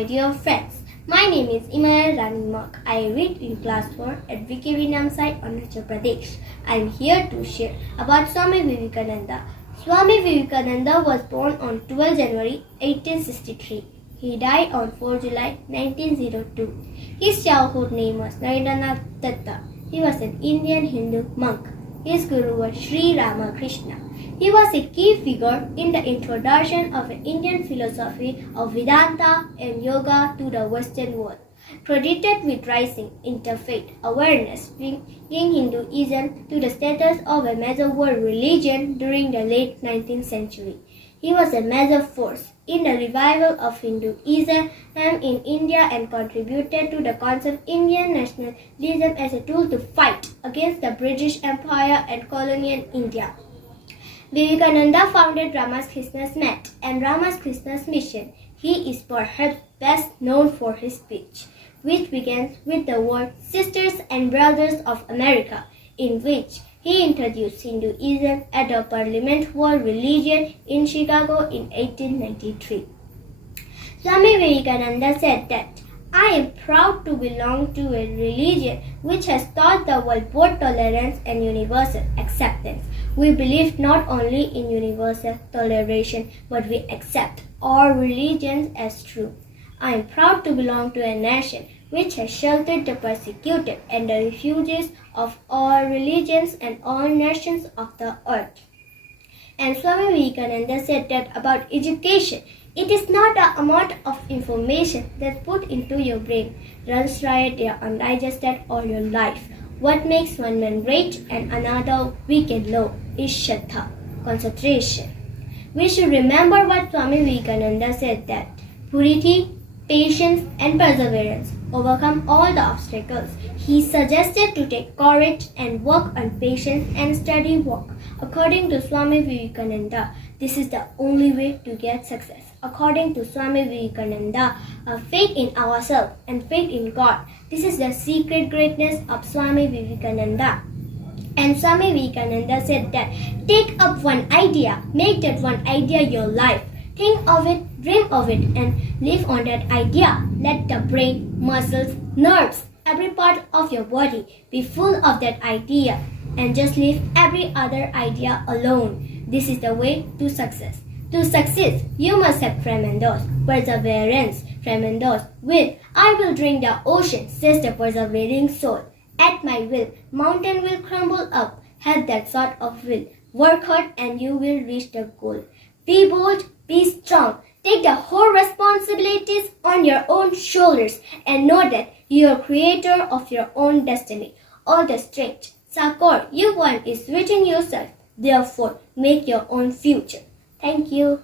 my dear friends. My name is Km.Emerald Rani Mog. I read in class 4 at VKV NAMSAI, Arunachal Pradesh. I am here to share about Swami Vivekananda. Swami Vivekananda was born on 12 January 1863. He died on 4 July 1902. His childhood name was Narranath. He was an Indian Hindu monk. His guru was Sri Ramakrishna. He was a key figure in the introduction of an Indian philosophy of Vedanta and Yoga to the Western world. Credited with rising interfaith awareness, bringing Hinduism to the status of a major world religion during the late 19th century. He was a major force in the revival of Hinduism in India and contributed to the concept of Indian nationalism as a tool to fight against the British Empire and colonial India. Vivekananda founded Ramakrishna's Mat and Ramakrishna's Mission. He is perhaps best known for his speech, which begins with the word Sisters and Brothers of America, in which he introduced Hinduism as the Parliament world religion in Chicago in 1893. Swami Vivekananda said that, "I am proud to belong to a religion which has taught the world both tolerance and universal acceptance. We believe not only in universal toleration, but we accept all religions as true. I am proud to belong to a nation which has sheltered the persecuted and the refugees of all religions and all nations of the earth." And Swami Vivekananda said that about education, it is not the amount of information that's put into your brain runs riot there undigested all your life. What makes one man rich and another weak and low is Shraddha, concentration. We should remember what Swami Vivekananda said, that purity, patience and perseverance overcome all the obstacles. He suggested to take courage and work on patience and steady work. According to Swami Vivekananda, this is the only way to get success. According to Swami Vivekananda, faith in ourselves and faith in God, this is the secret greatness of Swami Vivekananda. And Swami Vivekananda said that, take up one idea, make that one idea your life. Think of it, dream of it, and live on that idea. Let the brain, muscles, nerves, every part of your body be full of that idea, and just leave every other idea alone. This is the way to success. To succeed, you must have tremendous perseverance, tremendous will. I will drink the ocean, says the persevering soul. At my will, mountain will crumble up. Have that sort of will. Work hard and you will reach the goal. Be bold, be strong. Take the whole responsibilities on your own shoulders and know that you are creator of your own destiny. All the strength, succor you want is within yourself. Therefore, make your own future. Thank you.